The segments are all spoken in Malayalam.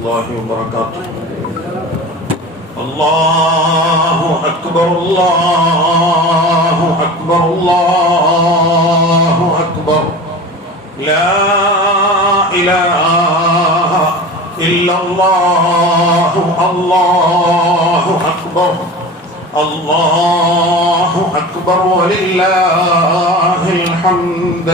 الله وبركاته. الله أكبر الله أكبر الله أكبر لا إله إلا الله الله أكبر الله أكبر ولله الحمد.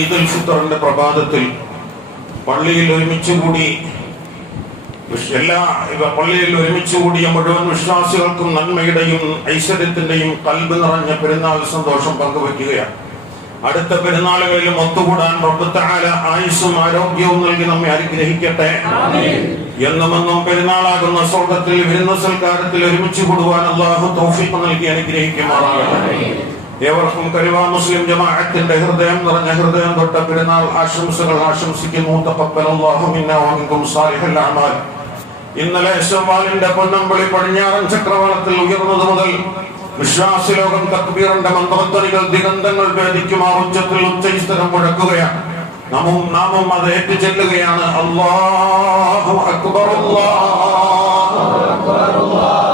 ഈദുൽ ഫിത്റിന്റെ പ്രഭാതത്തിൽ പള്ളിയിൽ ഒരുമിച്ചുകൂടിയ മുഴുവൻ വിശ്വാസികൾക്കും നന്മയുടെയും ഐശ്വര്യത്തിന്റെയും കൽബ് നിറഞ്ഞ പെരുന്നാൾ സന്തോഷം പങ്കുവയ്ക്കുകയാണ്. അടുത്ത പെരുന്നാളുകളിലും ഒത്തുകൂടാൻ റബ്ബ് തആല ആയുസ്സും ആരോഗ്യവും നൽകി നമ്മെ അനുഗ്രഹിക്കട്ടെ. എന്നുമെന്നും പെരുന്നാളാകുന്ന സ്വർഗ്ഗത്തിൽ വിരുന്ന സൽക്കാരത്തിൽ ഒരുമിച്ച് കൂടുവാൻ അല്ലാഹു തൗഫീഖ് നൽകി അനുഗ്രഹിക്കുമാറാകട്ടെ. ഏവർക്കും കരുവാ മുസ്ലിം ജമാഅത്തിന്റെ ഹൃദയം നിറഞ്ഞ ഹൃദയം തൊട്ട പെരുന്നാൾ ആശംസകൾ ആശംസിക്കുന്നു. തഖബ്ബലല്ലാഹു മിന്നാ വമിൻകും സാലിഹൽ അഅമാൽ. ഇന്നലെ ശവ്വാലിന്റെ പൊന്നമ്പളി പടിഞ്ഞാറൻ ചക്രവാളത്തിൽ ഉയർന്നത് മുതൽ വിശ്വാസി ലോകം തക്ബീറിന്റെ മന്ത്രധ്വനികൾ ദിഗന്ധങ്ങൾ ഭേദിക്കും ആ ഉച്ചത്തിൽ ഉച്ചസ്ഥരം മുഴക്കുകയാണ്. നാമും അത് ഏറ്റു ചെല്ലുകയാണ്. അല്ലാഹു അക്ബർ അല്ലാഹു അക്ബർ അല്ലാഹു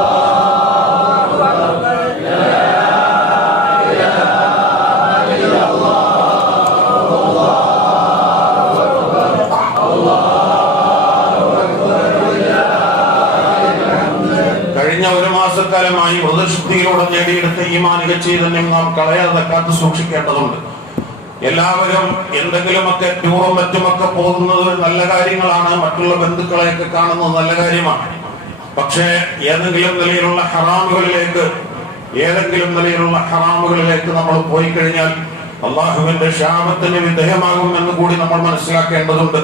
ഒരു മാസക്കാലമായി വ്രതശുദ്ധിയിലൂടെ നേടിയെടുത്ത ഈമാനിക ചൈതന്യം നാം കളയാതെ കാത്തു സൂക്ഷിക്കേണ്ടതുണ്ട്. എല്ലാവരും എന്തെങ്കിലുമൊക്കെ ടൂറും മറ്റുമൊക്കെ പോകുന്നത് നല്ല കാര്യങ്ങളാണ്, മറ്റുള്ള ബന്ധുക്കളെയൊക്കെ കാണുന്നത് നല്ല കാര്യമാണ്. പക്ഷേ ഏതെങ്കിലും നിലയിലുള്ള ഹറാമുകളിലേക്ക് നമ്മൾ പോയി കഴിഞ്ഞാൽ അള്ളാഹുവിന്റെ ശാപത്തിന് വിധേയമാകും എന്ന് കൂടി നമ്മൾ മനസ്സിലാക്കേണ്ടതുണ്ട്.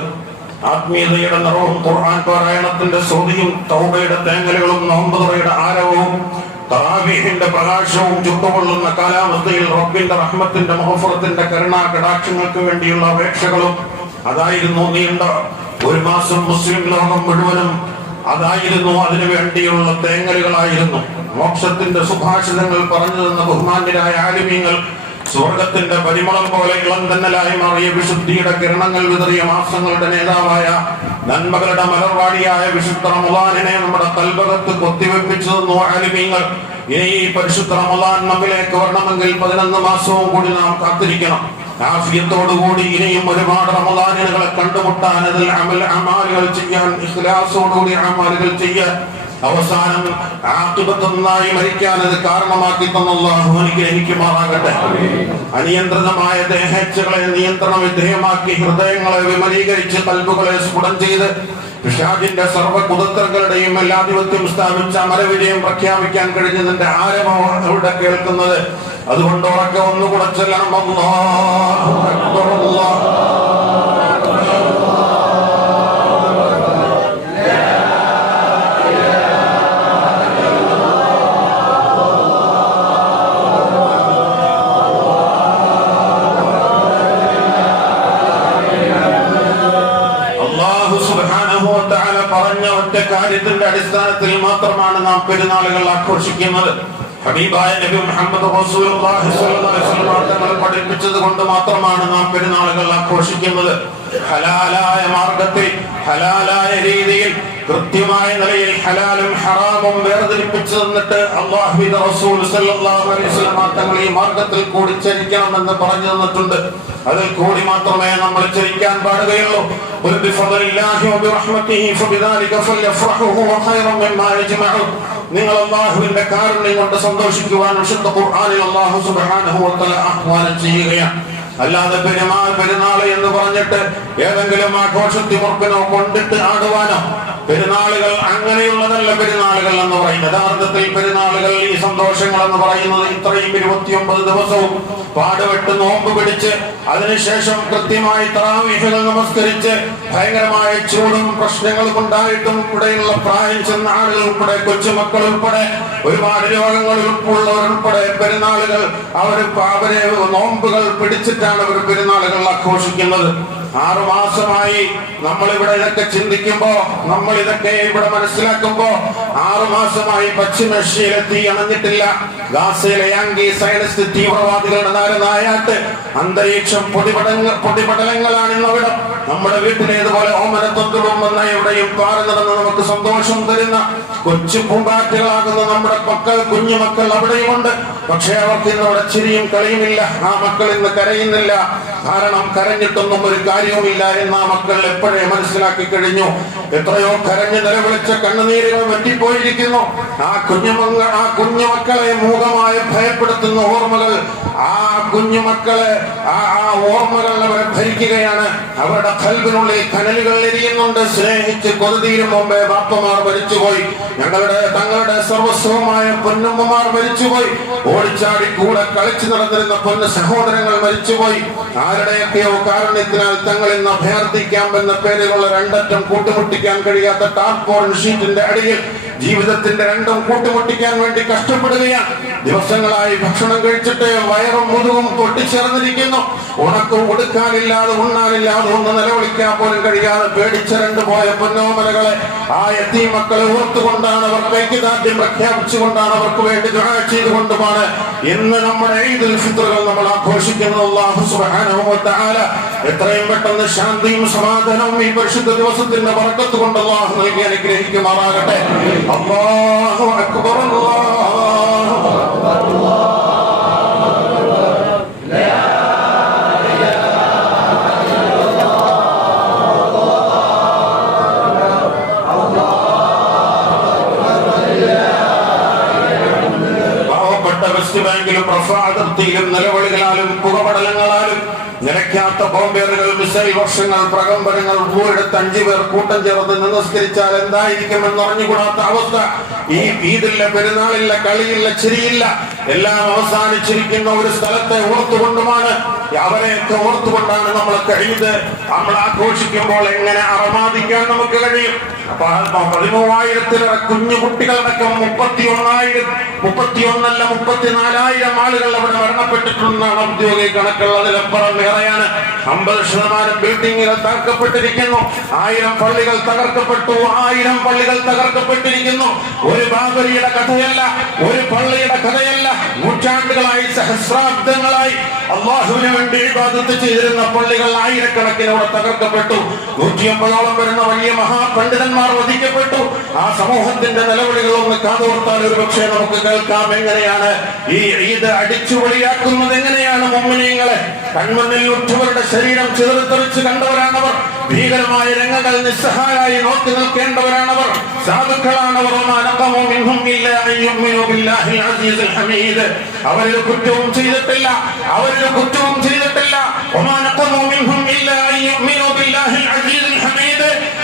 ആത്മീയതയുടെ നിറവും ഖുർആൻ പാരായണത്തിന്റെ ശ്രുതിയും തൗബയുടെ തേങ്ങലുകളും നോമ്പുതുറയുടെ ആരവവും തറാവീഹിന്റെ പ്രകാശവും ചുട്ടുകൊള്ളുന്ന കാലാവസ്ഥയിൽ റബ്ബിന്റെ റഹ്മത്തിന്റെ മഹഫറത്തിന്റെ കരുണാ കടാക്ഷങ്ങൾക്ക് വേണ്ടിയുള്ള അപേക്ഷകളും അതായിരുന്നു നീണ്ട ഒരു മാസം മുസ്ലിം ലോകം മുഴുവനും അതായിരുന്നു അതിനു വേണ്ടിയുള്ള തേങ്ങലുകളായിരുന്നു. മോക്ഷത്തിന്റെ സുഭാഷിതങ്ങൾ പറഞ്ഞു തന്ന ബഹുമാന്യരായ ആലിമീങ്ങൾ സ്വർഗത്തിന്റെ പരിമളം പോലെ ഇളം തന്നലായി മാറിയ വിശുദ്ധിയുടെ കിരണങ്ങൾ വിതറിയ മാസങ്ങളുടെ നേതാവായ നന്മകളുടെ മലർവാടിയായ വിശുദ്ധ റമളാനിനെ നമ്മുടെ കൽബകത്ത് കൊത്തിവെപ്പിച്ചു തന്നു ആലിമീങ്ങൾ. ഇനി ഈ പരിശുദ്ധ റമളാൻ നമ്മിലേക്ക് വരണമെങ്കിൽ 11 മാസവും കൂടി നാം കാത്തിരിക്കണം. ആഫിയത്തോടുകൂടി ഇനിയും ഒരുപാട് റമളാനുകളെ കണ്ടുമുട്ടാൻ, അതിൽ അമാലുകൾ ചെയ്യാൻ, ഇഖ്ലാസോടുകൂടി അമാലുകൾ ചെയ്യാൻ, അവസാനം ആഖിബത്തുന്നായി മരിക്കാൻ അത് കാരണമാക്കി തന്ന അല്ലാഹു അനുഗ്രഹിക്കുമാറാകട്ടെ. അനിയന്ത്രിതമായ ദേഹേച്ഛകളെ നിയന്ത്രണ വിധേയമാക്കി ഹൃദയങ്ങളെ വിമലീകരിച്ച് കൽബുകളെ സ്ഫുടം ചെയ്ത് പിശാചിന്റെ സർവ്വ കുതന്ത്രങ്ങളുടെയും എല്ലാധിപത്യം സ്ഥാപിച്ച അമരവിജയം പ്രഖ്യാപിക്കാൻ കഴിഞ്ഞതിന്റെ ആരവമാണ് ഇവിടെ കേൾക്കുന്നത്. അതുകൊണ്ട് ഉറക്കെ ഒന്നുകൂടെ ചൊല്ലണം. അല്ലാഹു അക്ബർ അല്ലാഹു പറഞ്ഞ ഒറ്റ കാര്യത്തിന്റെ അടിസ്ഥാനത്തിൽ മാത്രമാണ് നാം പെരുന്നാളുകൾ ആഘോഷിക്കുന്നത്. ഹബീബായ നബി മുഹമ്മദ് റസൂലുള്ളാഹി സ്വല്ലല്ലാഹു അലൈഹി വസല്ലം തങ്ങൾ പഠിപ്പിച്ചത് കൊണ്ട് മാത്രമാണ് നാം പെരുന്നാളുകൾ ആഘോഷിക്കുന്നത്. ഹലാലായ മാർഗത്തിൽ, ഹലാലായ രീതിയിൽ, കൃത്യമായ നിലയിൽ ഹലാലും ഹറാമും വേർതിരിപ്പിച്ചു തന്നിട്ട് അല്ലാഹുവിന്റെ റസൂൽ സ്വല്ലല്ലാഹു അലൈഹി വസല്ലം തങ്ങൾ ഈ മാർഗത്തിൽ കൂടി ചരിക്കണമെന്ന് പറഞ്ഞു തന്നിട്ടുണ്ട്. അതിൽ കൂടി മാത്രമേ നമ്മൾ ചരിക്കാൻ പാടുകയുള്ളൂ. നിങ്ങൾ അല്ലാഹുവിന്റെ കാരുണ്യം കൊണ്ട് സന്തോഷിക്കുവാൻ വിശുദ്ധ ഖുർആനിൽ അല്ലാഹു സുബ്ഹാനഹു വ തആല ആഹ്വാനം ചെയ്യുകയാണ്. അല്ലാതെ പെരുന്നാൾ എന്ന് പറഞ്ഞിട്ട് ഏതെങ്കിലും ആഘോഷത്തിമുർക്കനോ കൊണ്ടിട്ട് ആടുവാനോ പെരുന്നാളുകൾ അങ്ങനെയുള്ളതല്ല. പെരുന്നാളുകൾ എന്ന് പറയുന്നത് യഥാർത്ഥത്തിൽ പെരുന്നാളുകൾ, ഈ സന്തോഷങ്ങൾ എന്ന് പറയുന്നത് ഇത്രയും 29 ദിവസവും പാടുപെട്ട് നോമ്പ് പിടിച്ച് അതിനുശേഷം കൃത്യമായി തറാവീഹുകൾ നമസ്കരിച്ച് ഭയങ്കരമായ ചൂടും പ്രശ്നങ്ങളും ഉണ്ടായിട്ടും ഇവിടെയുള്ള പ്രായം ചെന്ന ആളുകൾ ഉൾപ്പെടെ കൊച്ചുമക്കൾ ഉൾപ്പെടെ ഒരുപാട് രോഗങ്ങൾ ഉൾപ്പെടെ പെരുന്നാളുകൾ അവരെ നോമ്പുകൾ പിടിച്ചിട്ടാണ് അവർ പെരുന്നാളുകൾ ആഘോഷിക്കുന്നത്. 6 മാസമായി നമ്മൾ ഇവിടെ ഇതൊക്കെ ചിന്തിക്കുമ്പോ, നമ്മൾ ഇതൊക്കെ ഇവിടെ മനസ്സിലാക്കുമ്പോ 6 മാസമായി പശ്ചിമേഷ്യയിലെ തീ അണഞ്ഞിട്ടില്ല. ഗാസയിലെ യാങ്കി സൈനിസ്റ്റ് തീവ്രവാദികളുടെ നായാട്ട് അന്തരീക്ഷം പൊടിപടലങ്ങളാണ് ഇന്നവിടെ. നമ്മുടെ വീട്ടിലേതുപോലെ ഓമനത്വത്തുളുമ്പെന്ന എവിടെയും പാറി നടന്ന് നമുക്ക് സന്തോഷം തരുന്ന കൊച്ചു പൂമ്പാറ്റകളാകുന്ന നമ്മുടെ കുഞ്ഞുമക്കൾ അവിടെയുമുണ്ട്. പക്ഷെ അവർക്ക് ഇന്ന് അവിടെ ചിരിയും കളിയുമില്ല. ആ മക്കൾ ഇന്ന് കരയുന്നില്ല. കാരണം കരഞ്ഞിട്ടൊന്നും ഒരു കാര്യവുമില്ല എന്ന് ആ മക്കൾ എപ്പോഴേ മനസ്സിലാക്കി കഴിഞ്ഞു. എത്രയോ കരഞ്ഞ് നിലവിളിച്ച കണ്ണുനീരുകൾ വെട്ടിപ്പോയിരിക്കുന്നു. ആ കുഞ്ഞുമക്കളെ മൂകമായി ഭയപ്പെടുത്തുന്ന ഓർമ്മകൾ, ആ കുഞ്ഞുമക്കളെ ആ ഓർമ്മകൾ അവരെ ഭരിക്കുകയാണ്. അവരുടെ ഖൽബിനുള്ളിൽ കനലുകൾ എരിയുന്നുണ്ട്. സ്നേഹിച്ച് കൊതിതീരും മുമ്പേ ബാപ്പമാർ മരിച്ചുപോയി. തങ്ങളുടെ സർവസ്വമായ പൊന്നുമ്മമാർ മരിച്ചുപോയി. ഓടിച്ചാടി കൂടെ കളിച്ചു നടന്നിരുന്ന പൊന്നു സഹോദരങ്ങൾ മരിച്ചുപോയി. ആരുടെയൊക്കെയോ കാരണത്തിനാൽ തങ്ങൾ ഇന്ന് അഭയാർത്ഥി ക്യാമ്പ് എന്ന പേരിലുള്ള 2 അറ്റം കൂട്ടുമുട്ടിക്കാൻ കഴിയാത്ത ടാർപോളിൻ ഷീറ്റിന്റെ അടിയിൽ ജീവിതത്തിന്റെ 2ഉം കൂട്ടുമുട്ടിക്കാൻ വേണ്ടി കഷ്ടപ്പെടുകയാണ്. ദിവസങ്ങളായി ഭക്ഷണം കഴിച്ചിട്ട് വയറും മുതുകും പൊട്ടിച്ചേർന്നിരിക്കുന്നു. ഉണക്കും ഉടുക്കാനില്ലാതെ ഉണ്ണാനില്ലാതെ ഒന്ന് നിലവിളിക്കാൻ പോലും കഴിയാതെ പേടിച്ചരണ്ടു പോയ പൊന്നോമലകളെ, ആ യതീം മക്കളെ ഓർത്തുകൊണ്ടാണ്, അവർ ഐക്യദാർഢ്യം പ്രഖ്യാപിച്ചുകൊണ്ടാണ്, അവർക്ക് വേണ്ടി ദുആ ചെയ്തുകൊണ്ടുമാണ് ഇന്ന് നമ്മുടെ ഈദുൽ ഫിത്റുകൾ നമ്മൾ ആഘോഷിക്കുന്നത്. അല്ലാഹു സുബ്ഹാനഹു വ തആല എത്രയും പെട്ടെന്ന് ശാന്തിയും സമാധാനവും ഈ പരിശുദ്ധ ദിവസത്തിന്റെ ബറക്കത്ത് കൊണ്ട് അല്ലാഹു നൽകി അനുഗ്രഹിക്കുമാറാകട്ടെ. അല്ലാഹു അക്ബർ, അല്ലാഹു അക്ബർ. വെസ്റ്റ് ബാങ്കിലും റഫാ അതിർത്തിയിലും നിലവിളികളാലും പുകപടലങ്ങളാലും നിലയ്ക്കാത്ത ബോംബേറുകൾ, മിസൈൽ വർഷങ്ങൾ, പ്രകമ്പനങ്ങൾ, ഊരെടുത്ത് 5 പേർ കൂട്ടം ചേർന്ന് നമസ്കരിച്ചാൽ എന്തായിരിക്കുമെന്ന് അറിഞ്ഞുകൂടാത്ത അവസ്ഥ. ഈ ഈദില്ല, പെരുന്നാളില്ല, കളിയില്ല, ചിരിയില്ല, എല്ലാം അവസാനിച്ചിരിക്കുന്ന ഒരു സ്ഥലത്തെ ഓർത്തുകൊണ്ടുമാണ്, അവരെയൊക്കെ ഓർത്തുകൊണ്ടാണ് നമ്മളൊക്കെ ഈദ് നമ്മൾ ആഘോഷിക്കുമ്പോൾ എങ്ങനെ അറമാദിക്കാൻ നമുക്ക് കഴിയും. 13,000-ലേറെ കുഞ്ഞു കുട്ടികളടക്കം 34,000 ആളുകൾ അവിടെ മരണപ്പെട്ടിട്ടുണ്ടെന്നാണ് ഔദ്യോഗിക കണക്കുകൾ. അതിലപ്പുറം വേറെയാണ്. 50% ബിൽഡിങ്ങുകൾ തകർക്കപ്പെട്ടിരിക്കുന്നു. 1000 പള്ളികൾ തകർക്കപ്പെട്ടു. 1000 പള്ളികൾ തകർക്കപ്പെട്ടിരിക്കുന്നു. ഒരു ബാബരിയുടെ കഥയല്ല, ഒരു പള്ളിയുടെ കഥയല്ല. നൂറ്റാണ്ടുകളായി, സഹസ്രാബ്ദങ്ങളായി അല്ലാഹുവിന് വേണ്ടി ഇബാദത്ത് ചെയ്തിരുന്ന പള്ളികൾ ആയിരക്കണക്കിന് അവിടെ തകർക്കപ്പെട്ടു. 150ഓളം വരുന്ന വലിയ മഹാപണ്ഡിതന്മാർ വധിക്കപ്പെട്ടു. ആ സമൂഹത്തിന്റെ നിലവിളികൾ ഒന്ന് കാതോർത്താൽ ഒരു പക്ഷേ നമുക്ക് കേൾക്കാം. എങ്ങനെയാണ് ഈ ഈദ് അടിച്ചുപൊളിയാക്കുന്നത്? എങ്ങനെയാണ് മുഅ്മിനീങ്ങളെ കൺമുന്നിൽ ഉറ്റവരുടെ ശരീരം ചിതറിത്തെറിച്ച് കണ്ടവരാണവർ. ഭീകരമായ രംഗങ്ങൾ നിസ്സഹായരായി നോക്കി നിൽക്കേണ്ടവരാണവർ. സാധുക്കളാണവർ. അവരിൽ കുറ്റവും ചെയ്തിട്ടില്ല, അവരിൽ കുറ്റവും ചെയ്തിട്ടില്ല.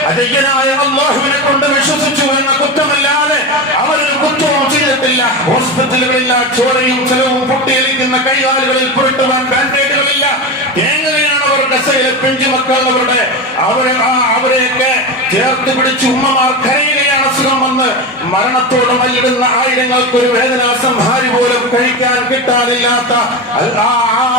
അജയ്യനായ അല്ലാഹുവിനെ കൊണ്ട് വിശ്വസിച്ചു എന്ന കുറ്റമല്ലാതെ അവരിൽ കുറ്റവും ചെയ്തിട്ടില്ല. ഹോസ്പിറ്റലുകളില്ല, ചോരയും ചെലവും പൊട്ടിയിരിക്കുന്ന കൈകാലുകളിൽ പുരട്ടുവാൻ ബാൻഡേഡുകളില്ല. എങ്ങനെയാണ് അവർ ഗസയിലെ പിഞ്ചുമക്കൾ അവരെയൊക്കെ ചേർത്ത് പിടിച്ച് ഉമ്മമാർ കരയുകയാണ്. അസുഖം വന്ന് മരണത്തോട് മല്ലിടുന്ന ആയിരങ്ങൾക്കൊരു വേദനാ സംഹാരി പോലും കഴിക്കാൻ കിട്ടാനില്ലാത്ത ആ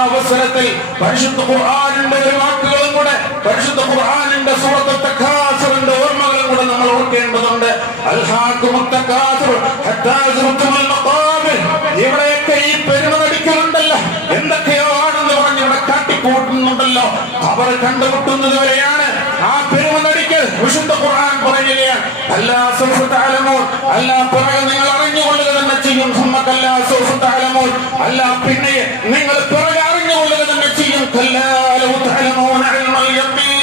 അവസരത്തിൽ പരിശുദ്ധ ഖുർആനിന്റെ ഒരു വാക്കുകളും കൂടെ, പരിശുദ്ധ ഖുർആനിന്റെ സൂറത്തുൽ തകാസുറിന്റെ ഓർമ്മകളും കൂടെ നമ്മൾ ഓർക്കേണ്ടതുണ്ട്. അൽഹാകുമുത് തകാസുർ ഹത്താ സുർതുൽ മഖാബിർ. ഇവിടെയൊക്കെ ഈ പെരുമ നടിക്കലുണ്ടല്ലോ, എന്തൊക്കെയോ ആണെന്ന് പറഞ്ഞ് ഇവിടെ കാട്ടിക്കൂട്ടുന്നുണ്ടല്ലോ. അവർ കണ്ടുമുട്ടുന്നത് വരെയാണ് ആ പെരുമ നടിക്കൽ. വിശുദ്ധ ഖുർആൻ പറയുകയാണ്, അല്ലാ സൗഫ തഅലമൂൻ, അല്ലാ പിറകെ നിങ്ങൾ അറിഞ്ഞുകൊള്ളുക തന്നെ ചെയ്യും. സുമ്മക്കല്ലാ സൗഫ തഅലമൂൻ, അല്ലാ പിന്നെ നിങ്ങൾ പിറകെ അറിഞ്ഞുകൊള്ളുക തന്നെ ചെയ്യും. കല്ലാ ലൗ തഅലമൂന ഇൽമൽ യഖീൻ.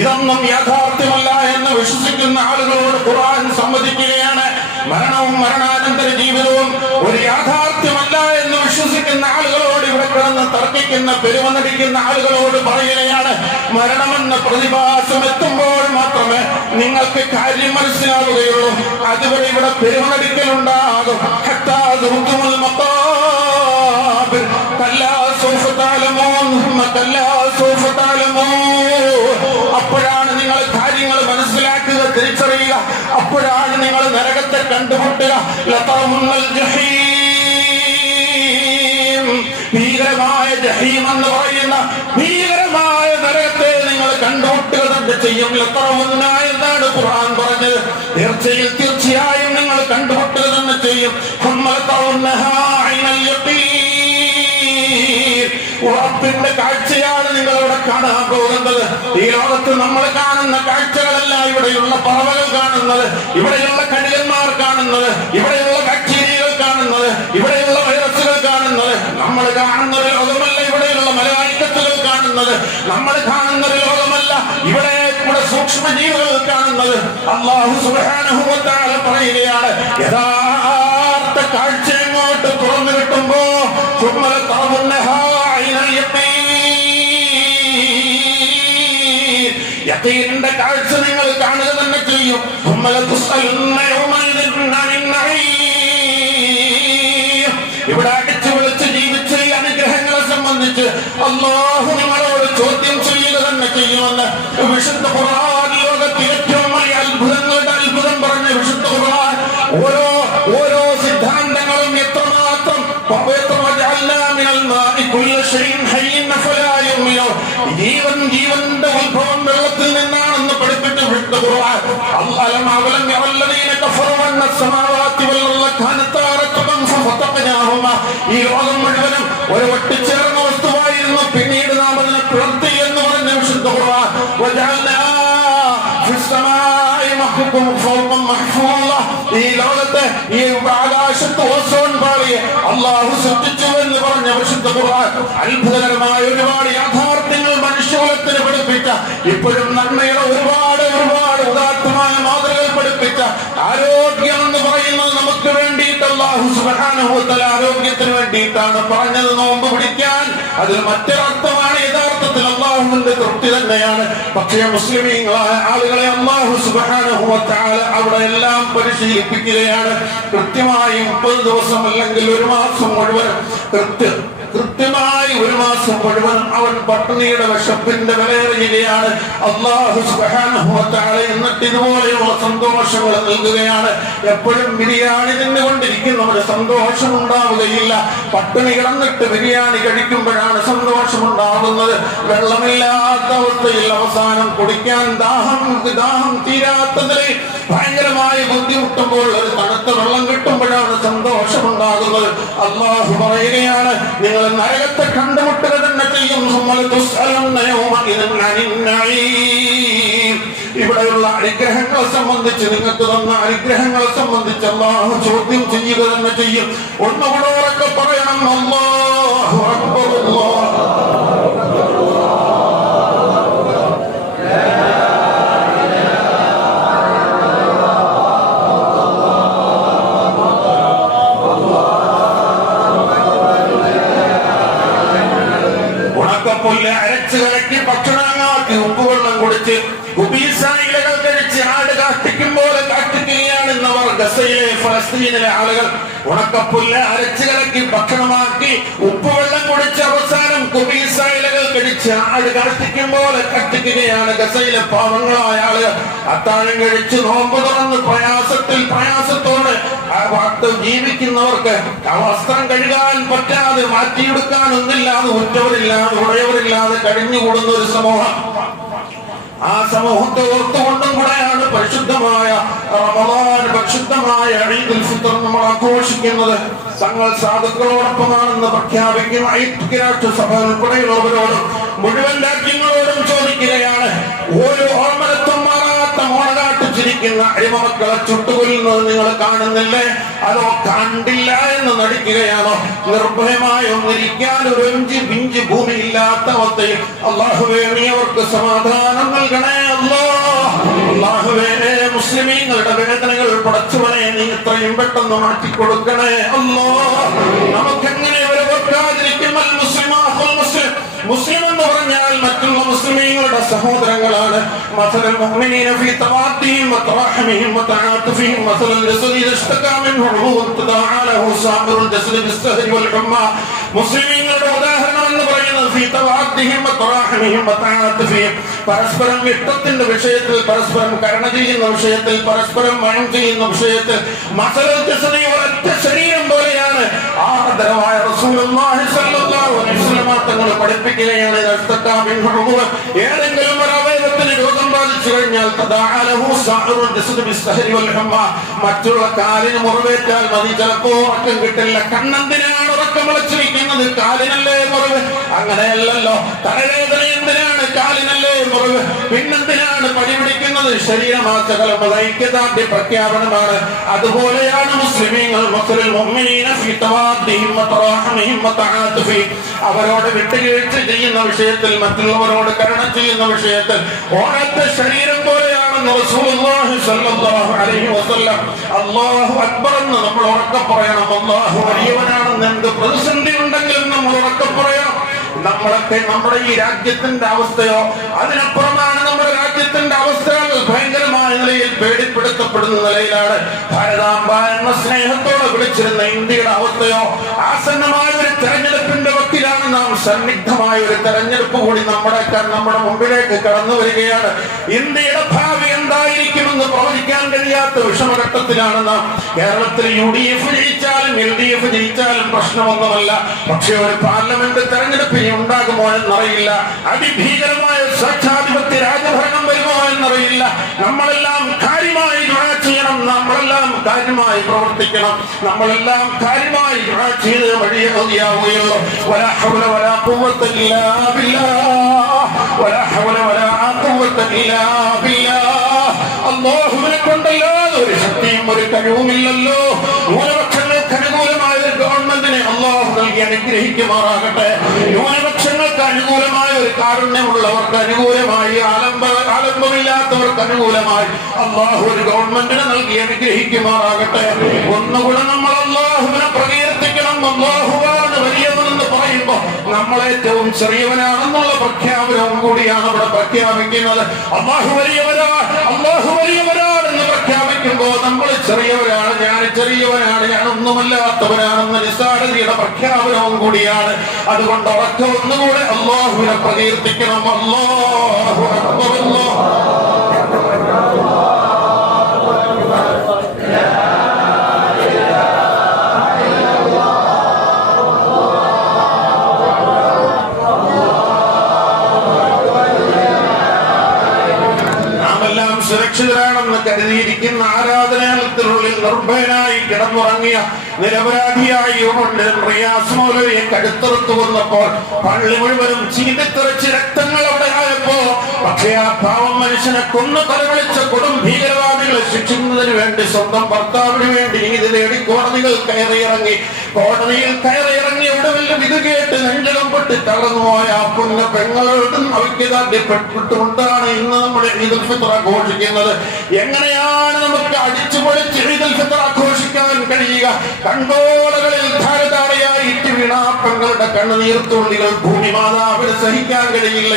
ഇതൊന്നും യാഥാർത്ഥ്യമല്ല എന്ന് വിശ്വസിക്കുന്ന ആളുകളോട് ഖുർആൻ സമ്മതിക്കുകയാണ്. മരണവും മരണാനന്തര ജീവിതവും ഒരു യാഥാർത്ഥ്യമല്ല എന്ന് വിശ്വസിക്കുന്ന ആളുകളോട്, ഇവിടെ കിടന്ന് തർക്കിക്കുന്ന പെരുമ നടിക്കുന്ന ആളുകളോട് പറയുകയാണ്, മരണമെന്ന പ്രതിഭാസം എത്തുമ്പോൾ മാത്രമേ നിങ്ങൾക്ക് കാര്യം മനസ്സിലാവുകയുള്ളൂ. അതുവരെ ഇവിടെ പെരുമ നടിക്കലുണ്ടാകും. ഹത്താ സുർതുൽ മഖാബിർ. അപ്പോഴാണ് നിങ്ങൾ കാര്യങ്ങൾ മനസ്സിലാക്കുക, തിരിച്ചറിയുക. അപ്പോഴാണ് നിങ്ങൾ നരകത്തെ കണ്ടുമുട്ടുക. ഭീകരമായ ജഹീം എന്ന് പറയുന്ന ഭീകരമായ നരകത്തെ നിങ്ങൾ കണ്ടുമുട്ടുക തന്നെ ചെയ്യും. എന്നാണ് ഖുർആൻ പറഞ്ഞത്. തീർച്ചയായും നിങ്ങൾ കണ്ടുമുട്ടുക തന്നെ ചെയ്യും. ഉറപ്പിന്റെ കാഴ്ചയാണ് നിങ്ങളവിടെ കാണാൻ പോകുന്നത്. ഈ ലോകത്ത് നമ്മൾ കാണുന്ന കാഴ്ചകളല്ല ഇവിടെയുള്ള പറവകൾ കാണുന്നത്, ഇവിടെയുള്ള കഴുകന്മാർ കാണുന്നത്, ഇവിടെയുള്ള ബാക്ടീരിയകൾ കാണുന്നത്, ഇവിടെയുള്ള വൈറസുകൾ കാണുന്നത്. നമ്മൾ കാണുന്ന ഒരു ലോകമല്ല ഇവിടെയുള്ള മലായികത്തുകൾ കാണുന്നത്, നമ്മൾ കാണുന്ന ഒരു ലോകമല്ല ഇവിടെ സൂക്ഷ്മജീവികൾ കാണുന്നത്. അല്ലാഹു സുബ്ഹാനഹു വ തആല പറയുകയാണ്, യഥാർത്ഥ കാഴ്ച ഇങ്ങോട്ട് തുറന്നു കിട്ടുമ്പോ യഖീനിന്റെ കാഴ്ച നിങ്ങൾ കാണുക തന്നെ ചെയ്യും. ഇവിടെ അടിച്ചു വിളിച്ച് ജീവിച്ച് ഈ അനുഗ്രഹങ്ങളെ സംബന്ധിച്ച് അല്ലാഹു നിങ്ങളോട് ചോദ്യം ചെയ്യുക തന്നെ ചെയ്യുമെന്ന് വിശുദ്ധ ഖുർആൻ. ലോകത്തിൽ ഏറ്റവും വലിയ അത്ഭുതങ്ങളുടെ അത്ഭുതം പറഞ്ഞ വിശുദ്ധ ഖുർആൻ ഓരോ സിദ്ധാന്തങ്ങളും എത്രമാത്രം ജീവന്റെ ഉത്ഭവം വെള്ളത്തിൽ നിന്നാണെന്ന് പഠിപ്പിച്ച് വിശുദ്ധ ഖുർആൻ. ഈ ലോകം മുഴുവനും ഒരു ഒട്ടിച്ചേർന്ന വസ്തുവായിരുന്നു, പിന്നീട് നാം അതിനെ പിളർത്തി എന്ന് പറഞ്ഞ വിശുദ്ധ ഖുർആൻ. ഈ ലോകത്തെ ഈ ആകാശത്ത് ഓസോൺ പാളിയെ അല്ലാഹു സൃഷ്ടിച്ചു എന്ന് പറഞ്ഞ വിശുദ്ധ ഖുർആൻ. അത്ഭുതകരമായ ഒരുപാട് യാഥാർത്ഥ്യങ്ങൾ മനുഷ്യകുലത്തിന് പഠിപ്പിച്ച, ഇപ്പോഴും നന്മയുടെ ഒരുപാട് ഉദാത്തമായ മാതൃകകൾ പഠിപ്പിച്ച ആരോഗ്യം എന്ന് പറയുന്നത് നമുക്ക് വേണ്ടിയിട്ട് അല്ലാഹു സുബ്ഹാനഹു വ തആല ആരോഗ്യത്തിന് വേണ്ടിയിട്ടാണ് പറഞ്ഞത്. നോമ്പ് പിടിക്കാൻ അതിൽ മറ്റൊരർത്ഥമാണ്. യഥാർത്ഥത്തിൽ അല്ലാഹുവിന്റെ തൃപ്തി തന്നെയാണ്. പക്ഷേ മുസ്ലിമീങ്ങളായ ആളുകളെ അല്ലാഹു സുബ്ഹാനഹു വ തആല അവിടെ എല്ലാം പരിശീലിപ്പിക്കുകയാണ്. കൃത്യമായി 30 ദിവസം അല്ലെങ്കിൽ ഒരു മാസം മുഴുവൻ കൃത്യമായി ഒരു മാസം മുഴുവൻ അവൻ പട്ടിണിയുടെ വിശപ്പിന്റെ വിലയറിയുകയാണ് അല്ലാഹു സുബ്ഹാനഹു വ തആല. എന്നിട്ട് ഇതുപോലെയുള്ള സന്തോഷങ്ങൾ നൽകുകയാണ്. എപ്പോഴും ബിരിയാണി തിന്നുകൊണ്ടിരിക്കുന്നവന് സന്തോഷം ഉണ്ടാവുകയില്ല. പട്ടിണി കിടന്നിട്ട് ബിരിയാണി കഴിക്കുമ്പോഴാണ് സന്തോഷം ഉണ്ടാകുന്നത്. വെള്ളമില്ലാത്ത അവസ്ഥയിൽ അവസാനം കുടിക്കാൻ ദാഹം തീരാത്തതിൽ ഭയങ്കരമായി ബുദ്ധിമുട്ടുമ്പോൾ ഒരു തണുത്ത വെള്ളം കിട്ടുമ്പോഴാണ് സന്തോഷം ഉണ്ടാകുന്നത്. അല്ലാഹു പറയുകയാണ്, നിങ്ങൾ നരകത്തെ കണ്ടുമുട്ടുക തന്നെ ചെയ്യും. ഇവിടെയുള്ള അനുഗ്രഹങ്ങളെ സംബന്ധിച്ച്, നിങ്ങൾക്ക് തന്ന അനുഗ്രഹങ്ങളെ സംബന്ധിച്ച് അല്ലാഹു ചോദ്യം ചെയ്യുക തന്നെ ചെയ്യും. ഒന്നുകൂടെ ഉറക്കെ പറയണം, അല്ലാഹു അക്ബർ, അല്ലാഹു അരച്ചു കലക്കി ഭക്ഷണമാക്കി ഉപ്പുവെള്ളം കുടിച്ച് ഇലകൾ കഴിച്ച് ആട് കാഷ്ടിക്കും പോലെ കാഷ്ടിക്കുകയാണെന്നവർ ഗസയിലെ ഫലസ്തീനിലെ ആളുകൾ. ഉണക്കപ്പുല്ല് അരച്ചു കലക്കി ഭക്ഷണമാക്കി ഉപ്പുവെള്ളം കുടിച്ച് അവസാനം ഇലകൾ കഴിച്ച് ആട് കാഷ്ടിക്കും പോലെ കാഷ്ടിക്കുകയാണ് ഗസയിലെ പാവങ്ങളായ ആളുകൾ. അത്താഴം കഴിച്ച് നോമ്പ് തുറന്ന് പ്രയാസത്തോടെ ജീവിക്കുന്നവർക്ക് വസ്ത്രം കഴുകാൻ പറ്റാതെ, മാറ്റിയെടുക്കാനൊന്നില്ലാതെ, ഉറ്റവരില്ലാതെ ഉടയവരില്ലാതെ കഴിഞ്ഞുകൂടുന്ന ഒരു സമൂഹം. ആ സമൂഹത്തെ ഓർത്തുകൊണ്ടും കൂടെയാണ് പരിശുദ്ധമായ റമളാൻ, പരിശുദ്ധമായ ഈദുൽ ഫിത്ർ നമ്മൾ ആഘോഷിക്കുന്നത്. തങ്ങൾ സാധുക്കളോടൊപ്പമാണെന്ന് പ്രഖ്യാപിക്കുന്ന ഐക്യരാഷ്ട്രസഭ ഉൾപ്പെടെയുള്ളവരോടും മുഴുവൻ രാജ്യങ്ങളോടും ചോദിക്കുകയാണ്, ഓരോ ഓർമ്മലത്തും മാറാത്ത മോണകാട്ടിച്ചിരിക്കുന്ന അടിമമക്കളെ ചുട്ടുകൊല്ലുന്നത് നിങ്ങൾ കാണുന്നില്ലേ? അതോ കണ്ടില്ല എന്ന് നടിക്കുകയാണോ? നിർഭയമായി ഒന്നിരിക്കാൻ ഒരു പിഞ്ച് ഭൂമി ഇല്ലാത്ത അവസ്ഥയിൽ അല്ലാഹുവേ നീ അവർക്ക് സമാധാനം നൽകണേ. അല്ലാഹുവേ മുസ്ലിമീങ്ങളുടെ വേദനകൾ പടച്ചവനെ നീ ഇത്രയും പെട്ടെന്ന് മാറ്റിക്കൊടുക്കണേ. നമുക്കെങ്ങനെ ഇവരെ വെക്കാതിരിക്കും? മുസ്ലിം എന്ന് പറഞ്ഞാൽ മറ്റുള്ള മുസ്ലിമീങ്ങളുടെ സഹോദരങ്ങളാണ്. മസലൽ മുഅ്മിനീന ഫീ തവാദ്ദിഹിം വതറഹമിഹിം വതആതുഫിഹിം മസലൽ ജസദി ഇസ്തകാ മിൻഹു ഉദുവ തആലഹു സാബിറുൽ ജസദി ബിസ്സഹരി വൽ ഹുമ്മ. മുസ്ലിമീങ്ങളുടെ ഉദാഹരണം എന്ന് പറയുന്നത് പരസ്പരം ഇഷ്ടത്തിന്റെ വിഷയത്തിൽ, പരസ്പരം കരുണ ചെയ്യുന്ന വിഷയത്തിൽ, പരസ്പരം മഴം ചെയ്യുന്ന വിഷയത്തിൽ ഒരൊറ്റ ശരീരം പോലെയാണ് ആദരവായ റസൂലുള്ളാഹി സ്വല്ലല്ലാഹു അലൈഹി വസല്ലം തങ്ങൾ പഠിപ്പിക്കുകയാണ്. ഏതെങ്കിലും ഒരു അവയവത്തിന് രോഗം ബാധിച്ചു കഴിഞ്ഞാൽ മറ്റുള്ള കാലിന് മുറിവേറ്റാൽ മതി, ചിലപ്പോ ഉറക്കം കിട്ടില്ല. കണ്ണെന്തിനാണ് ഉറക്കം വിളച്ചിരിക്കുന്നത്? കാലിനല്ലേ മുറിവ്? അങ്ങനെയല്ലല്ലോ. തലവേദന എന്തിനാണ്? കാലിനല്ലേ മുറിവ്? പിന്നെന്തിനാണ് പനി പിടിക്കുന്നത്? ശരീരമാസകലം ഐക്യദാർഢ്യ പ്രഖ്യാപനമാണ്. അതുപോലെയാണ് മുസ്ലിമീങ്ങൾ അവരോട് വിട്ടുവീഴ്ച ചെയ്യുന്ന വിഷയത്തിൽ, മറ്റുള്ളവരോട് കരുണ ചെയ്യുന്ന വിഷയത്തിൽ ഓരോ ശരീരം പോലെയാണെന്ന് റസൂലുള്ളാഹി സ്വല്ലല്ലാഹു അലൈഹി വസല്ലം. അല്ലാഹു അക്ബർ എന്ന് നമ്മൾ ഉറക്കെ പറയണം. അല്ലാഹു വലിയവനാണെന്ന് എന്ത് പ്രതിസന്ധി ഉണ്ടെങ്കിലും നമ്മൾ ഉറക്കെ പറയണം. നമ്മളൊക്കെ നമ്മുടെ ഈ രാജ്യത്തിന്റെ അവസ്ഥയോ അതിനപ്പുറമാണ് നമ്മുടെ രാജ്യത്തിന്റെ അവസ്ഥകൾ ഭയങ്കരമായ നിലയിൽ പേടിപ്പെടുത്തപ്പെടുന്ന നിലയിലാണ്. ഭാരതാംബ എന്ന സ്നേഹത്തോടെ വിളിച്ചിരുന്ന ഇന്ത്യയുടെ അവസ്ഥയോ ആസന്നമായ ഒരു തെരഞ്ഞെടുപ്പിന്റെ വക്കിലാണ് നാം. സന്നിഗ്ധമായ ഒരു തെരഞ്ഞെടുപ്പ് കൂടി നമ്മുടെ മുമ്പിലേക്ക് കടന്നു വരികയാണ്. ഇന്ത്യയുടെ ഭാവി എന്തായിരിക്കുമെന്ന് പ്രവചിക്കാൻ കഴിയാത്ത വിഷമഘട്ടത്തിലാണ് നാം. കേരളത്തിൽ UDF ജയിച്ചാലും LDF ജയിച്ചാലും പ്രശ്നമൊന്നുമല്ല. പക്ഷെ ഒരു പാർലമെന്റ് തെരഞ്ഞെടുപ്പ് ഉണ്ടാകുമോ എന്നറിയില്ല. അതിഭീകരമായ സ്വേച്ഛാധിപത്യ രാജഭരണം വരുമോ എന്നറിയില്ല. നമ്മളെല്ലാം കാര്യമായി ദുആ ചെയ്യണം. നമ്മളെല്ലാം കാര്യമായി പ്രവർത്തിക്കണം. നമ്മളെല്ലാം കാര്യമായി ദുആ ചെയ്ത് വഴിയെ മതിയാവുകയുള്ളൂ. വലാ ഹൗല വലാ ഖുവത ഇല്ലാ ബില്ലാഹ്, വലാ ഹൗല വലാ ഖുവത ഇല്ലാ ബില്ലാഹ്. അല്ലാഹുവിനെ കൊണ്ടല്ലാതെ ഒരു ശക്തിയും ഒരു കഴിവുമില്ലല്ലോ. ന്യൂനപക്ഷങ്ങൾക്ക് അനുകൂലമായ ഒരു ഗവൺമെന്റിനെ അല്ലാഹു നൽകി അനുഗ്രഹിക്കുമാറാകട്ടെ. ന്യൂനപക്ഷങ്ങൾക്ക് അനുകൂലമായ ഒരു കാരുണ്യമുള്ളവർക്ക് അനുകൂലമായി, ആലംബമില്ലാത്തവർക്ക് അനുകൂലമായി അല്ലാഹു ഒരു ഗവൺമെന്റിനെ നൽകി അനുഗ്രഹിക്കുമാറാകട്ടെ. ഒന്നുകൂടെ നമ്മൾ അല്ലാഹുവിനെ പ്രകീർത്തിക്കണം. അല്ലാഹുവാണ് വലിയവനെന്ന് പറയുമ്പോ നമ്മളേറ്റവും ചെറിയവനാണെന്നുള്ള പ്രഖ്യാപനവും കൂടിയാണ് ഇവിടെ പ്രഖ്യാപിക്കുന്നത്. അല്ലാഹു വലിയവരാണെന്ന് പ്രഖ്യാപിക്കുമ്പോ നമ്മൾ ചെറിയവരാണ്, ഞാൻ ചെറിയവനാണ്, ഞാൻ ഒന്നുമല്ലാത്തവനാണെന്ന് നിസ്സാരതയുടെ പ്രഖ്യാപനവും കൂടിയാണ്. അതുകൊണ്ട് അവർക്ക് ഒന്നുകൂടെ അല്ലാഹുവിനെ പ്രകീർത്തിക്കണം. അല്ലാഹു അക്ബർ. സുരക്ഷിതരാണെന്ന് കരുതിയിരിക്കുന്ന ആരാധനാലയത്തിനുള്ളിൽ നിർഭയനായി കിടന്നുറങ്ങിയ നിരപരാധിയായി റിയാസ് മൗലവിയെ കടുത്തെടുത്തു വന്നപ്പോൾ പള്ളി മുഴുവനും ചീന്തിത്തെറിച്ച് രക്തങ്ങൾ അവിടെ ആയപ്പോ, പക്ഷേ ആ പാവം മനുഷ്യനെ കൊന്നു തലവിളിച്ച കൊടും ഭീകരവാദികളെ ശിക്ഷിക്കുന്നതിന് വേണ്ടി സ്വന്തം ഭർത്താവിന് വേണ്ടി നീതി തേടി കോടതിയിൽ കയറിയിറങ്ങി ഒടുവിൽ ഇത് കേട്ട് നെഞ്ചകം പൊട്ടി തളർന്നുപോയ ആ പുണ്യ പെങ്ങളോടും ഐക്യദാർഢ്യപ്പെട്ടുകൊണ്ടാണ് ഇന്ന് നമ്മൾ ഈദുൽ ഫിത്ർ ആഘോഷിക്കുന്നത്. എങ്ങനെയാണ് നമുക്ക് അടിച്ചുപൊളിച്ച് ഈദുൽ ഫിത്ർ ആഘോഷിക്കാൻ കഴിയുക? കണ്ടോളകളിൽ ധാരധാരയായിട്ട് വീണ പെങ്ങളുടെ കണ്ണുനീർത്തുള്ളികൾ ഭൂമി മാതാവിന് സഹിക്കാൻ കഴിയില്ല.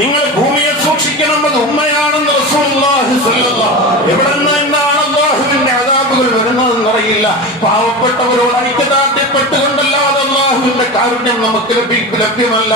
നിങ്ങൾ ഭൂമിയെ സൂക്ഷിക്കണം, അത് ഉമ്മയാണെന്ന് റസൂലുള്ളാഹി സ്വല്ലല്ലാഹു അലൈഹി വസല്ലം. എവിടെ നിന്നാണ് അല്ലാഹുവിന്റെ അദാബുകൾ വരുന്നതെന്നറിയില്ല. പാവപ്പെട്ടവരോട് ഐക്യദാർഢ്യപ്പെട്ടുകൊണ്ടല്ലാതെ അല്ലാഹുവിന്റെ കാരുണ്യം നമുക്ക് ലഭ്യമല്ല.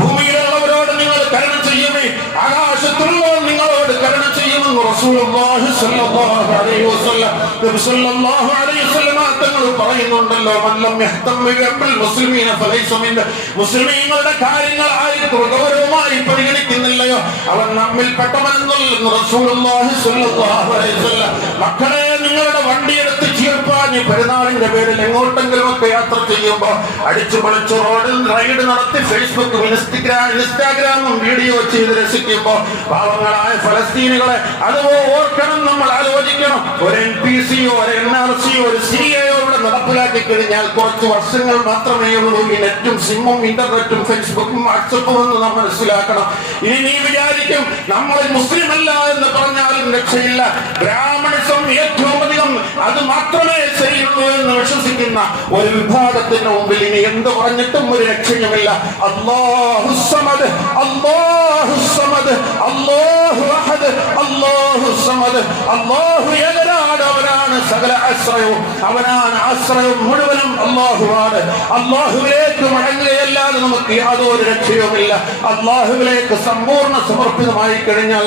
ഭൂമിയിലുള്ളവരോട് നിങ്ങൾ കരുണ ചെയ്യുമേ, ആകാശത്തുള്ളവർ നിങ്ങളോട് കരുണ ചെയ്യുമെന്ന് റസൂലുള്ളാഹി സ്വല്ലല്ലാഹു അലൈഹി വസല്ലം. നബി സ്വല്ലല്ലാഹു അലൈഹി വസല്ലം തങ്ങൾ പറയുന്നുണ്ടല്ലോ, മല്ലം യഹ്തം ബിൽ മുസ്ലിമീന ഫലൈസ മിന്ന. മുസ്ലിമീങ്ങളുടെ കാര്യങ്ങൾ ആയിരിക്കും ഗൗരവമായി പരിഗണിക്കുന്നില്ലയോ അവൻ നമ്മിൽ പെട്ടവനെന്ന് റസൂലുള്ളാഹി സ്വല്ലല്ലാഹു അലൈഹി വസല്ലം. മക്കളെ, നിങ്ങളുടെ വണ്ടിയെടുത്ത് ചീർപ്പാഞ്ഞ് പെരുന്നാളിന്റെ പേരിൽ എങ്ങോട്ടെങ്കിലും ഒക്കെ യാത്ര ചെയ്യുമ്പോൾ അടിച്ചു പൊളിച്ച് റോഡിൽ റൈഡ് നടത്തി ഫേസ്ബുക്കും ഇൻസ്റ്റാഗ്രാമും വീഡിയോ ചെയ്ത് രസിക്കുമ്പോൾ പാവങ്ങളായ ഫലസ്തീനികളെ അത് ഓർക്കണം, നമ്മൾ ആലോചിക്കണം. ഒരു NPCയോ ഒരു NRCയോ ഒരു CAO ഇവിടെ നടപ്പിലാക്കി കഴിഞ്ഞാൽ കുറച്ച് വർഷങ്ങൾ മാത്രമേ ഉള്ളൂ ഈ നെറ്റും സിമ്മും ഇന്റർനെറ്റും ഫേസ്ബുക്കും വാട്സപ്പും എന്ന് നാം മനസ്സിലാക്കണം. ഇനി നീ വിചാരിക്കും നമ്മൾ മുസ്ലിം അല്ല എന്ന് പറഞ്ഞാലും രക്ഷയില്ല. ബ്രാഹ്മണിസം ഏറ്റവും അധികം അത് മാത്രമേ ശരി തീരുന്നു എന്ന് വിശ്വസിക്കുന്ന ഒരു വിഭാഗത്തിന് മുമ്പിൽ ഇനി എന്ത് പറഞ്ഞിട്ടും ഒരു രക്ഷയുമില്ല. അല്ലാഹു സമദ്, അല്ലാഹു സമദ്, അല്ലാഹു അഹദ്, അല്ലാഹു സമദ്. അല്ലാഹു ഏകനാണ്, അവനാണ് സകല ആശ്രയവും, അവനാണ് ആശ്രയം മുഴുവനും അല്ലാഹുവാണ്. അല്ലാഹുവിലേക്ക് മടങ്ങുകയല്ലാതെ നമുക്ക് യാതൊരു രക്ഷയുമില്ല. അല്ലാഹുവിലേക്ക് സമ്പൂർണ്ണ സമർപ്പിതമായി കഴിഞ്ഞാൽ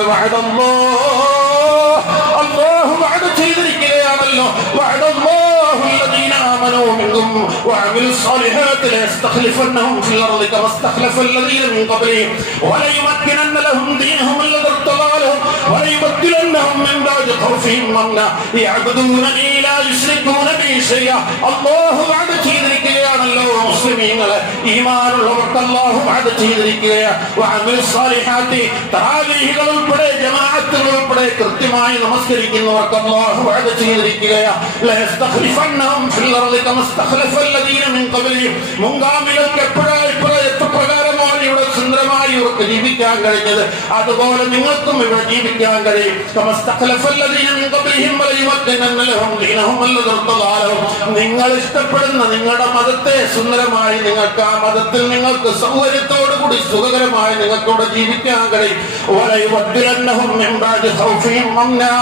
അല്ലാഹു വഅദ ചെയ്തിരിക്കുകയാണല്ലോ. വഅദല്ലാഹു الذين آمنوا منكم وعملوا الصالحات ليستخلفنهم في الأرض كما استخلف الذين من قبلهم وليمكنن لهم دينهم الذي ارتضى لهم وليبدلنهم من بعد خوفهم أمنا يعبدونني لا يشركون بي شيئا. അല്ലാഹു വഅദ ചെയ്തിരിക്കുകയാണല്ലോ മുസ്ലിമീങ്ങളെ, ഈമാനുള്ളവർക്ക് അല്ലാഹു വഅദ ചെയ്തിരിക്കുകയാണ്. വഅമിലു സ്വാലിഹാത്തി, തറാവീഹുകൾ ഉൾപ്പെടെ ജമാഅത്തുകൾ ഉൾപ്പെടെ കൃത്യമായി നമസ്കരിക്കുന്നവർക്ക് അല്ലാഹു വഅദ ചെയ്തിരിക്കുകയാണ്. ലയസ്തഖ്ലിഫന്നഹും ഫിൽ അർളി കമാ ഇസ്തഖ്ലഫ അല്ലദീന മിൻ ഖബ്ലിഹിം. മുൻഗാമികൾക്ക് എപ്രകാരമാണ് ഇവിടെ സുന്ദരമായി ഇവർക്ക് ജീവിക്കാൻ കഴിഞ്ഞത്, അതുപോലെ നിങ്ങൾക്കും ഇവിടെ ജീവിക്കാൻ കഴിയും. കമാ ഇസ്തഖ്ലഫ അല്ലദീന മിൻ ഖബ്ലിഹിം വലയുമക്കിനന്ന ലഹും ദീനഹും അല്ലദീ ഇർതദാ ലഹും. നിങ്ങൾ ഇഷ്ടപ്പെടുന്ന നിങ്ങളുടെ മതത്തെ സുന്ദരമായി നിങ്ങൾക്ക് ആ മതത്തിൽ നിങ്ങൾക്ക് സൗകര്യത്തോടുകൂടി സുഖകരമായി നിങ്ങൾക്കിവിടെ ജീവിക്കാൻ കഴിയും. വലയുബദ്ദിലന്നഹും മിൻ ബഅദി ഖൗഫിഹിം അംനാ.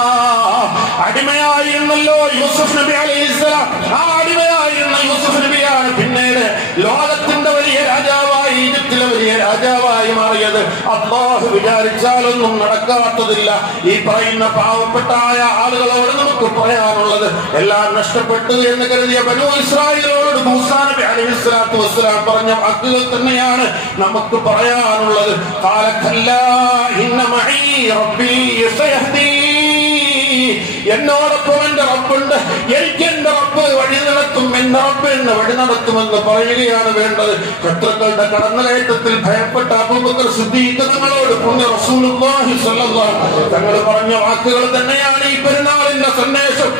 അടിമയായിരുന്നല്ലോ യൂസുഫ് നബി അലൈഹിസ്സലാം. ആ അടിമയായിരുന്ന യൂസുഫ് നബിയാണ് പിന്നീട് ലോകത്തിന്റെ വലിയ രാജാവായി, ഈജിപ്തിലെ വലിയ രാജാവായി മാറിയത്. അല്ലാഹു വിചാരിച്ചാലൊന്നും നടക്കാത്തതില്ല. ഈ പറയുന്ന പാവപ്പെട്ടായ ആളുകളോട് നമുക്ക് പറയാനുള്ളത്, എല്ലാം നഷ്ടപ്പെട്ടു എന്ന് കരുതിയ ബനൂ ഇസ്രായേലോട് മൂസാ നബി അലൈഹിസ്സലാത്തു വസ്സലാം പറഞ്ഞ വാക്കുകൾ തന്നെയാണ് നമുക്ക് പറയാനുള്ളത്. ഖാല കല്ലാ ഇന്ന മഈ റബ്ബി യസ്യഹ്ദീ. എന്നോടൊപ്പം എന്റെ റബ്ബുണ്ട്, എനിക്ക് എന്റെ റബ്ബ് വഴി നടത്തും, എന്റെ റബ്ബ് എന്നെ വഴി നടത്തുമെന്ന് പറയുകയാണ് വേണ്ടത്. ശത്രുക്കളുടെ കടന്നുകയറ്റത്തിൽ ഭയപ്പെട്ട അബൂബക്കർ സിദ്ദീഖ് തങ്ങളോട് പുണ്യ റസൂലുള്ളാഹി സ്വല്ലല്ലാഹു അലൈഹി വസല്ലം തങ്ങൾ പറഞ്ഞ വാക്കുകൾ തന്നെയാണ് ഈ പെരുന്നാളിന്റെ സന്ദേശം.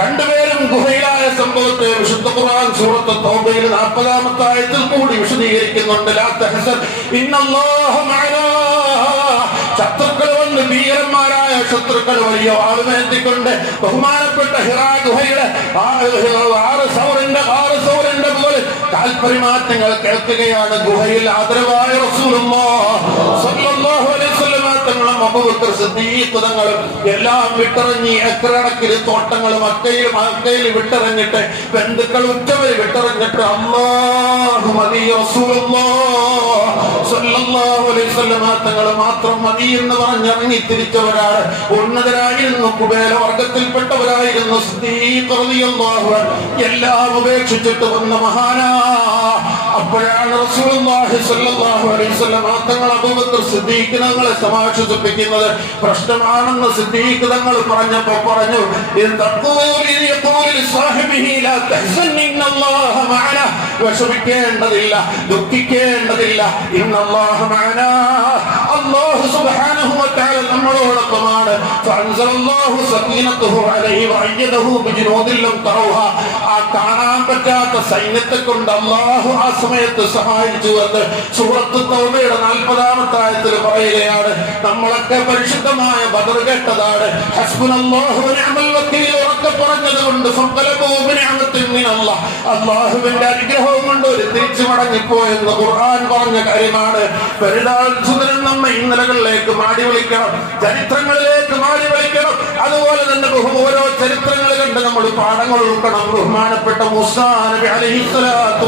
രണ്ടുപേരും ഗുഹയിലായ സംഭവത്തെ വിശുദ്ധ ഖുർആൻ സൂറത്ത് തൗബയിൽ 40-ാമത്തെ ആയത്തിൽ കൂടി വിശദീകരിക്കുന്നുണ്ട്. ലാ തഹ്സൻ ഇന്നല്ലാഹ മഅനാ. ശത്രുക്കൾ വന്ന്, ഭീകരന്മാരായ ശത്രുക്കൾ വലിയ വാളുമേന്തിക്കൊണ്ട് ബഹുമാനപ്പെട്ട ഹിറാ ഗുഹയുടെ 6 സൗറിന്റെ മുകളിൽ കാൽപരിമാറ്റങ്ങൾ കേൾക്കുകയാണ്. ഗുഹയിൽ ആദരവായ റസൂലുള്ളാഹി സ്വല്ലല്ലാഹു അലൈഹി വസല്ലം തങ്ങളും അബൂബക്കർ സിദ്ദീഖ് തങ്ങളും എല്ലാം വിട്ടിറങ്ങി. ഏക്കറക്കണക്കിന് തോട്ടങ്ങൾ മക്കയിൽ വിട്ടിറങ്ങിട്ട്, ബന്ധുക്കൾ ഉറ്റവര് വിട്ടിറങ്ങിട്ട്, അല്ലാഹു മദീ റസൂലുള്ളാഹി സ്വല്ലല്ലാഹു അലൈഹി വസല്ലം തങ്ങൾ മാത്രം മദീ എന്ന് പറഞ്ഞിറങ്ങി തിരിച്ചവരാണ്. ഉന്നതരായിരുന്നു, കുബേല വർഗത്തിൽപ്പെട്ടവരായിരുന്നു സിദ്ദീഖ് റളിയല്ലാഹു അൻഹു. എല്ലാം ഉപേക്ഷിച്ചിട്ട് വന്ന മഹാനാ. അപ്പോഴാണ് റസൂലുള്ളാഹി സ്വല്ലല്ലാഹു അലൈഹി വസല്ലം തങ്ങൾ അബൂബക്കർ സിദ്ദീഖ് തങ്ങളെ സമാശ്വസിപ്പിക്കുന്നത്. പ്രശ്നമാണെന്ന് സിദ്ദീഖ് തങ്ങൾ പറഞ്ഞപ്പോൾ പറഞ്ഞു, വിഷമിക്കേണ്ടതില്ല, ദുഃഖിക്കേണ്ടതില്ല. ഇന്നല്ലാഹ മഅനാ. അല്ലാഹു സുബ്ഹാനഹു വ തആല നമ്മളോടൊപ്പമാണ്. ഫഅൻസലല്ലാഹു സകീനതഹു അലൈഹി വഅയ്യദഹു ബിജുനൂദിൻ ലം തറൗഹാ. ആ കാണാൻ പറ്റാത്ത സൈന്യത്തെ കൊണ്ട് അല്ലാഹു ആ സമയത്ത് സഹായിച്ചു എന്ന് സൂറത്ത് തൗബയുടെ 40-ാമത്തെ ആയത്തിൽ പറയുകയാണ്. നമ്മളൊക്കെ പരിശുദ്ധമായ ബദർ കേട്ടതാണ്. ഹസ്ബുനല്ലാഹു വ നിഅമൽ വക്കീൽ ഉറക്കെ പറഞ്ഞതുകൊണ്ട് ഫഖലബൂ ബിനിഅമത്തിൻ മിനല്ലാഹ്. അല്ലാഹുവിന്റെ അനുഗ്രഹം കൊണ്ട് ഒരു തിരിച്ചു മടങ്ങിപ്പോയെന്ന് ഖുർആൻ പറഞ്ഞ കാര്യമാണ്. പെരുന്നാൾ സുദിനം നമ്മെ ഇന്നലകളിലേക്ക് മാടി വിളിക്കണം, ചരിത്രങ്ങളിലേക്ക് മാടി വിളിക്കണം. അതുപോലെ തന്നെ ഓരോ ചരിത്രങ്ങൾ കണ്ട് നമ്മൾ പാഠങ്ങൾ ഉൾക്കണം. ബഹുമാനപ്പെട്ട മൂസാ നബി അലൈഹിസ്സലാത്തു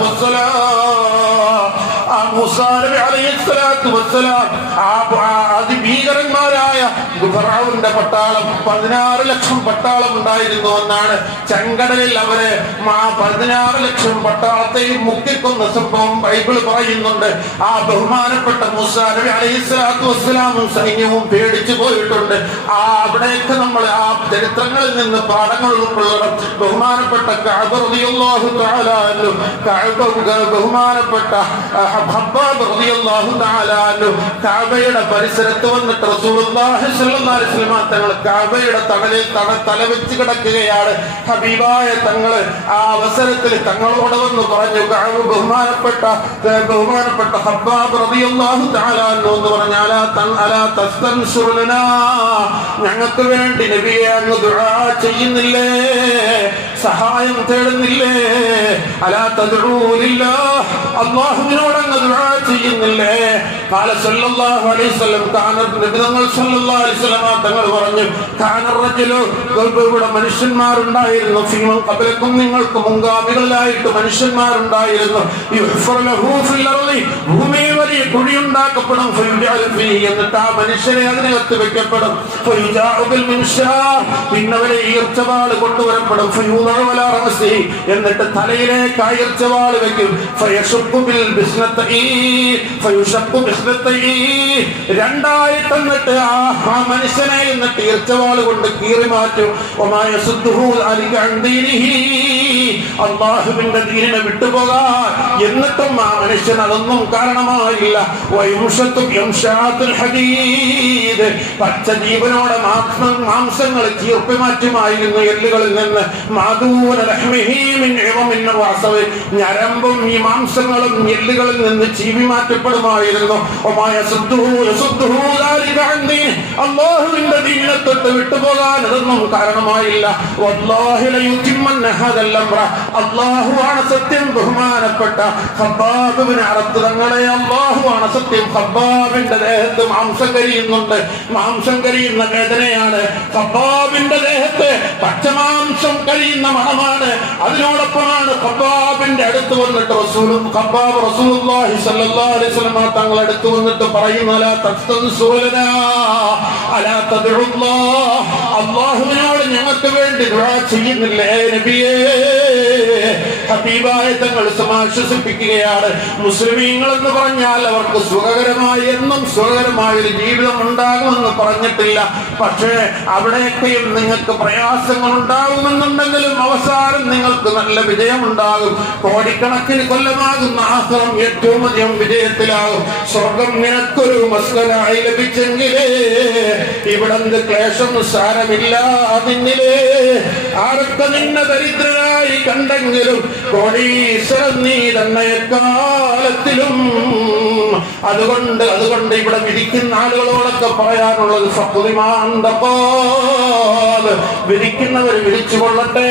വസ്സലാം അതിഭീകരന്മാരായ ഫിർഔന്റെ പട്ടാളം 16 ലക്ഷം പട്ടാളം ഉണ്ടായിരുന്നു എന്നാണ്. ചെങ്കടലിൽ അവരെ 16 ലക്ഷം പട്ടാളത്തെയും മുക്കിക്കൊന്ന സംഭവം ബൈബിൾ പറയുന്നുണ്ട്. ആ ബഹുമാനപ്പെട്ട മൂസാ നബി അലൈഹിസ്സലാത്തു വസ്സലാമും സൈന്യവും പേടിച്ചു പോയിട്ടുണ്ട്. അവിടേക്ക് നമ്മൾ ആ ചരിത്രങ്ങളിൽ നിന്ന് പാഠങ്ങൾ ഉൾക്കൊള്ളണം. ബഹുമാനപ്പെട്ട കഅബ റളിയല്ലാഹു തആല അൻഹു, ബഹുമാനപ്പെട്ട ഹബ്ബാബ് റളിയല്ലാഹു തആല അൻഹു കഅബയുടെ പരിസരത്ത് വന്നിട്ട് റസൂലുള്ളാഹി സ്വല്ലല്ലാഹു അലൈഹി വസല്ലം തങ്ങൾ കഅബയുടെ തണലിൽ തല വെച്ച് കിടക്കുകയാണ്. ഹബീബായ തങ്ങൾ ആ അവസരത്തിൽ തങ്ങളോട് വന്ന് പറഞ്ഞു, കഅബ ബഹുമാനപ്പെട്ട ഹബ്ബാബ് റളിയല്ലാഹു തആല അൻഹു എന്ന് പറഞ്ഞാൽ അലാ തസ്തൻസുർ ലനാ ഞങ്ങൾക്ക് വേണ്ടി നബിയെ അങ്ങ് ദുആ ചെയ്യുന്നില്ലേ, സഹായം തേടുന്നില്ലേ? അലാ തദ്ഉ ലില്ലാഹ്, അല്ലാഹുവിനോട് അങ്ങ് ദുആ ചെയ്യുന്നില്ലേ? ഖാല സല്ലല്ലാഹു അലൈഹി വസല്ലം, നബി സല്ലല്ലാഹു അലൈഹി വസല്ലം തങ്ങൾ പറഞ്ഞു, കാന റജുലു, ഇവിടെ മനുഷ്യന്മാരുണ്ടായിരുന്നു, ഫീമൻ ഖബലക്കും, നിങ്ങൾക്ക് മുൻഗാമികളായിട്ട് മനുഷ്യന്മാരുണ്ടായിരുന്നു, യുഹ്ഫറ ലഹു ഫിൽ അർളി, ഭൂമിയിൽ വലിയ കുഴിയുണ്ടാക്കപ്പെടും, ഫയുജഅൽ ഫീഹി, എന്നിട്ട് ആ മനുഷ്യനെ അതിനകത്ത് വെക്കപ്പെടും, ഫയുജാഉ ബിൽ മിൻശാർ, പിന്നെ അവരെ ഈർച്ചവാൾ കൊണ്ടുവരപ്പെടും, ഫയൂദഉ അലാ റഅസിഹി, എന്നിട്ട് തലയിലേക്ക് ആ ഈർച്ചവാൾ വെക്കും, ഫയശഖു ബിൽ ബിസ്നതൈ, ഫയുശഖു ബിസ്നതൈ, രണ്ടായിട്ട് എന്നിട്ട് ആ മനുഷ്യനെ എന്നിട്ട് ഈർച്ചവാൾ കൊണ്ട് കീറി മാറ്റും, വമാ യസുദ്ദുഹു അലിക അൻ ദീനിഹി, അല്ലാഹുവിന്റെ ദീനിനെ വിട്ടുപോകാൻ എന്നിട്ടും ആ മനുഷ്യൻ അതൊന്നും കാരണമായില്ല. വയുംശത്തു യംശാത്തുൽ ഹദീദ്, പച്ച ജീവനോടെ മാംസങ്ങൾ ചീർപ്പി മാറ്റുമായിരുന്നു എല്ലുകളിൽ നിന്ന്, മാദൂന ലഹ്മിഹി മിൻ ഇവമിൻ വഅസവ, ഞരമ്പും ഈ മാംസങ്ങളും എല്ലുകളിൽ നിന്ന് ചീവി മാറ്റപ്പെടുമായിരുന്നു. വമാ യസുദ്ദുഹു ദാലിക അൻ ദീനിഹി, അല്ലാഹുവിന്റെ ദീനിനെ തൊട്ട് വിട്ടുപോകാൻ അതൊന്നും കാരണമായില്ല. വല്ലാഹി ലയുതിമ്മന്ന ഹാദൽ അംറ, അല്ലാഹുവാണ് സത്യം, ബഹുമാനപ്പെട്ട ഖബ്ബാബ് ഇബ്നു അറത്ത് തങ്ങളെ അല്ലാഹുവാണ് സത്യം. ഖബ്ബാബിന്റെ ദേഹത്ത് മാംസം കരിയുന്നുണ്ട്, മാംസം കരിയുന്ന വേദനയാണ്. ഖബ്ബാബിന്റെ ദേഹത്ത് പച്ചമാംസം കരിയുന്ന മണമാണ്. അതിനോടൊപ്പമാണ് ഖബ്ബാബിന്റെ അടുത്ത് വന്നിട്ട് ഖബ്ബാബ് റസൂലുള്ളാഹി സ്വല്ലല്ലാഹു അലൈഹി വസല്ലം തങ്ങൾ അടുത്ത് വന്നിട്ട് പറയുന്നു, അലാ തസ്തഗ്ഫിറുനാ അലാ തദ്ഉല്ലാഹ്, അല്ലാഹുവിനോട് ഞങ്ങൾക്ക് വേണ്ടി ദുആ ചെയ്യുന്നില്ലേ നബിയേ? ഹബീബായ തങ്ങൾ സമാശ്വസിപ്പിക്കുകയാണ്. മുസ്ലിമീങ്ങൾ എന്ന് പറഞ്ഞാൽ അവർക്ക് സുഖകരമായി എന്നും സുഖകരമായ ഒരു ജീവിതം ഉണ്ടാകുമെന്ന് പറഞ്ഞിട്ടില്ല. പക്ഷേ അവിടെയൊക്കെയും നിങ്ങൾക്ക് പ്രയാസങ്ങൾ ഉണ്ടാകുമെന്നുണ്ടെങ്കിലും അവസാനം നിങ്ങൾക്ക് നല്ല വിജയമുണ്ടാകും. കോടിക്കണക്കിന് കൊല്ലമാകുന്ന ആഖിറം ഏറ്റവും അധികം വിജയത്തിലാകും. സ്വർഗം നിനക്കൊരു മസ്കനായി ലഭിച്ചെങ്കിലേ ഇവിടെ ക്ലേശം സാരമില്ല നിന്നിലേ. ആരൊക്കെ നിന്നെ ദരിദ്രനായി കണ്ടെങ്കിലും കോടീശ്വരൻ നീ തന്നെ എക്കാലത്തിലും. അതുകൊണ്ട് ഇവിടെ വിധിക്കുന്ന ആളുകളോടൊക്കെ പറയാനുള്ളത്, വിധിക്കുന്നവർ വിധിച്ചു കൊള്ളട്ടെ.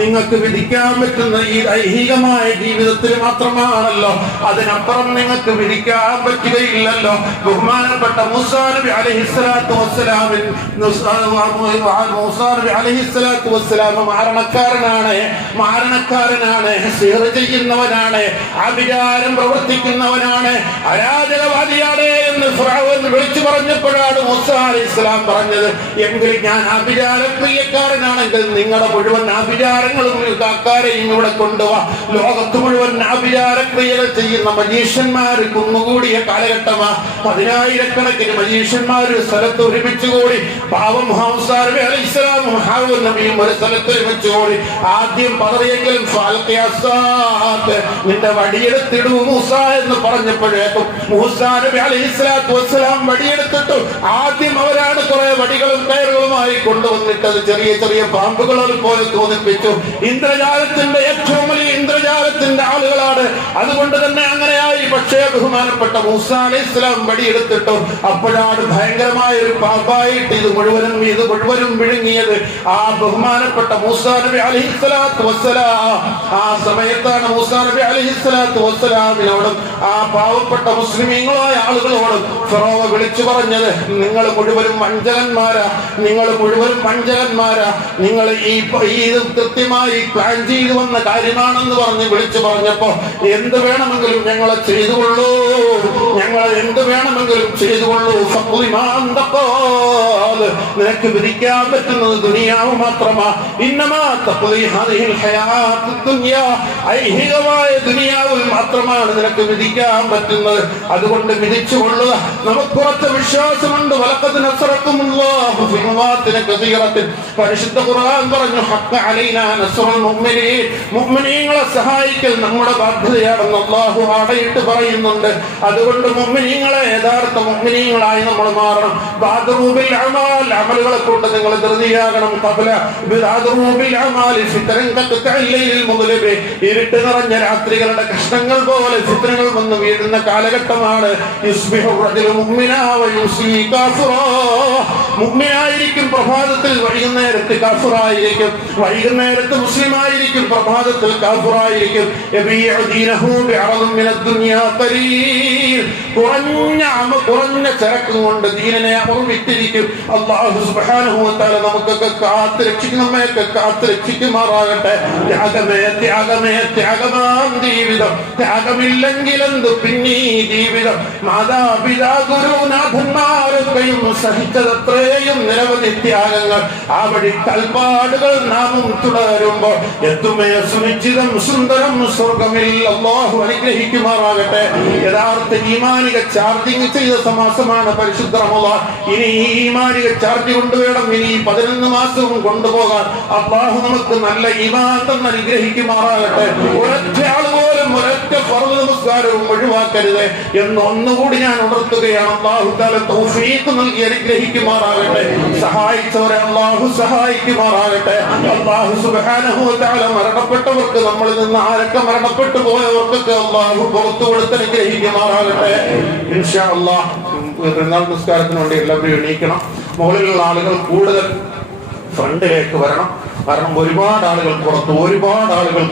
നിങ്ങൾക്ക് വിധിക്കാൻ പറ്റുന്ന ഈ ഐഹികമായ ജീവിതത്തിൽ മാത്രമാണല്ലോ, അതിനപ്പുറം നിങ്ങൾക്ക് വിധിക്കാൻ പറ്റുകയില്ലല്ലോ. ബഹുമാനപ്പെട്ട മൂസാ നബി അലൈഹിസ്സലാത്തു വസ്സലാം മാരണക്കാരനാണ്, സിഹർ ചെയ്യുന്നവനാണ്, ആഭിചാരം പ്രവർത്തിക്കുന്നവനാണ്, അരാജകവാദിയാണ് എന്ന് ഫിർഔൻ വിളിച്ചു പറഞ്ഞപ്പോഴാണ് മൂസാ അലൈഹിസ്സലാം പറഞ്ഞത്, എങ്കിൽ ഞാൻ ആഭിചാരപ്രിയക്കാരനാണെങ്കിൽ നിങ്ങളുടെ മുഴുവൻ ആഭിചാരങ്ങളും കാക്കാരെയും ഇവിടെ കൊണ്ടുപോവാ. ലോകത്ത് മുഴുവൻ ആഭിചാരക്രിയകൾ ചെയ്യുന്ന മജീഷ്യന്മാർ കുന്നുകൂടിയ കാലഘട്ടമാണ്. 10,000കണക്കിന് മജീഷ്യന്മാർ ഒരു സ്ഥലത്ത് ഒരുമിച്ചുകൂടി. പാവം മൂസാ നബി അലൈഹിസ്സലാമും ഹാറൂൻ നബിയും ഒരു സ്ഥലത്ത് ഒരുമിച്ചുകൂടി. ആദ്യം പതറിയെങ്കിലും നിന്റെ വടിയെടുത്തിടൂ മൂസ എന്ന് പറഞ്ഞപ്പോഴേക്കും മൂസാ നബി അലൈഹിസ്സലാത്തു വസ്സലാം വടിയെടുത്തിട്ടു. ആദ്യം അവരാണ് കുറെ വടികളും കയറുകളുമായി കൊണ്ടുവന്നിട്ടത് ചെറിയ ചെറിയ പാമ്പുകൾ പോലെ തോന്നിപ്പിച്ചു. ഇന്ദ്രജാലത്തിന്റെ ഏറ്റവും വലിയ ഇന്ദ്രജാലത്തിന്റെ ആളുകളാണ്, അതുകൊണ്ട് തന്നെ അങ്ങനെയായി. പക്ഷേ ബഹുമാനപ്പെട്ട മൂസാ അലൈഹിസ്സലാം വടിയെടുത്തിട്ടു. അപ്പോഴാണ് ഭയങ്കരമായ ഒരു പാമ്പായിട്ട് ഇത് മുഴുവനും വിഴുങ്ങിയത് ആ ബഹുമാനപ്പെട്ട മൂസാ നബി അലൈഹിസ്സലാത്തു വസ്സലാം. ആ സമയത്താണ് മൂസാ നബി അലൈഹിസ്സലാത്തു വസ്സലാമിനോടും ആ പാവപ്പെട്ട മുസ്ലിമീങ്ങളായ ആളുകളോടും ഫിറഔൻ വിളിച്ചു പറഞ്ഞത്, നിങ്ങൾ മുഴുവനും വഞ്ചകന്മാരാ, നിങ്ങൾ ഈ കൃത്യമായി പ്ലാൻ ചെയ്തു വന്ന കാര്യമാണെന്ന് പറഞ്ഞ് വിളിച്ചു പറഞ്ഞപ്പോ, എന്ത് വേണമെങ്കിലും ഞങ്ങളെ ചെയ്തുകൊള്ളൂ, നിനക്ക് വിധിക്കാൻ പറ്റുന്നത് ദുനിയാവ് മാത്രമാ. ഐഹികമായ ദുനിയാവിൽ മാത്രമാണ് നിനക്ക് വിധിക്കാൻ പറ്റുന്നത്. അതുകൊണ്ട് വിധിച്ചുകൊള്ളുക. നമുക്ക് കുറച്ച് വിശ്വാസമുണ്ട്. വലഖദ് നസറക്കുമുല്ലാഹു ഫീ മവാത്തിന കസീറത്തിൻ. പരിശുദ്ധ ഖുർആൻ പറഞ്ഞു, ഹഖ്ഖ അലൈനാ നസ്റുൽ മുഅ്മിനീൻ, മുഅ്മിനീങ്ങളെ സഹായിക്കൽ നമ്മുടെ ബാധ്യതയാണെന്ന് അല്ലാഹു ആടയിട്ട് പറയുന്നുണ്ട്. അതുകൊണ്ട് മുഅ്മിനീങ്ങളെ യഥാർത്ഥ മുഅ്മിനീങ്ങളായി നമ്മൾ മാറണം. ബാദറൂ ബിൽ അമാൽ, അമലുകളെ കൊണ്ട് നിങ്ങൾ ധൃതിയാകണം. ഇരുട്ട് നിറഞ്ഞ രാത്രികളുടെ കഷ്ണങ്ങൾ പോലെ ഫിത്നകൾ വന്ന് വീഴുന്ന കാലഘട്ടമാണ്. മുഅ്മിനായിരിക്കും പ്രഭാതത്തിൽ, വൈകുന്നേരത്ത് കാഫിറായിരിക്കും, വൈകുന്നേരത്ത് മുസ്ലിമായിരിക്കും, പ്രഭാതത്തിൽ കാഫിറായിരിക്കും. കുറഞ്ഞ ചരക്ക് കൊണ്ട് ദീനിനെ അവർ വിറ്റിരിക്കും. അല്ലാഹു സുബ്ഹാനഹു വ തആല നമുക്കൊക്കെ കാത്ത് രക്ഷിക്കും, നമ്മയൊക്കെ കാത്ത് രക്ഷിക്കുമാറാകട്ടെ. ത്യാഗമേ ത്യാഗമേ ത്യാഗമാം ജീവിതം, ത്യാഗമില്ലെങ്കിൽ എന്ത് പിന്നീ ജീവിതം. മാതാപിതാ ഗുരുനാഥന്മാരൊക്കെയും സഹിച്ചതത്രയും നിരവധി ത്യാഗങ്ങൾ. ആ വഴി കൽപ്പാടുകൾ നാമും തുടരുമ്പോൾ എത്തുമേ സുനിശ്ചിതം സുന്ദരം സ്വർഗമിൽ. അല്ലാഹു അനുഗ്രഹിക്കുമാറാകട്ടെ. യഥാർത്ഥ ഈമാനിക ചാർജിങ് ചെയ്ത മാസമാണ് പരിശുദ്ധ റമളാൻ. ഇനി ഈ ഈമാനിക ചാർജ് കൊണ്ടുവേണം ഇനി 11 മാസവും കൊണ്ടുപോകാൻ. അല്ലാഹു നമുക്ക് നല്ല ഈമാൻ തന്ന് അനുഗ്രഹിക്കുമാറാകട്ടെ. ഒരൊറ്റ ആൾ പോലും ഒരൊറ്റ ഫർദ് നമസ്കാരവും ഒഴിവാക്കരുത് എന്ന് ഒന്നുകൂടി ഞാൻ ഉണർത്തുകയാണ്. അല്ലാഹു തആല തൗഫീഖ് നൽകി അനുഗ്രഹിക്കുമാറാകട്ടെ. സഹായിച്ചവരെ അല്ലാഹു സഹായിക്കുമാറാകട്ടെ. അല്ലാഹു സുബ്ഹാനഹു വ തആല മരണപ്പെട്ടവർക്ക്, നമ്മളിൽ നിന്ന് ആരൊക്കെ മരണപ്പെട്ടു പോയവർക്കൊക്കെ അല്ലാഹു പുറത്തു കൊടുത്ത് അനുഗ്രഹിക്കുമാറാകട്ടെ. ഇൻഷാ അല്ലാഹ് പെരുന്നാൾ നിസ്കാരത്തിന് വേണ്ടി എല്ലാവരും എണീക്കണം. മുകളിലുള്ള ആളുകൾ കൂടുതൽ ഫ്രണ്ടിലേക്ക് വരണം. കാരണം ഒരുപാട് ആളുകൾ പുറത്ത്, ഒരുപാട് ആളുകൾ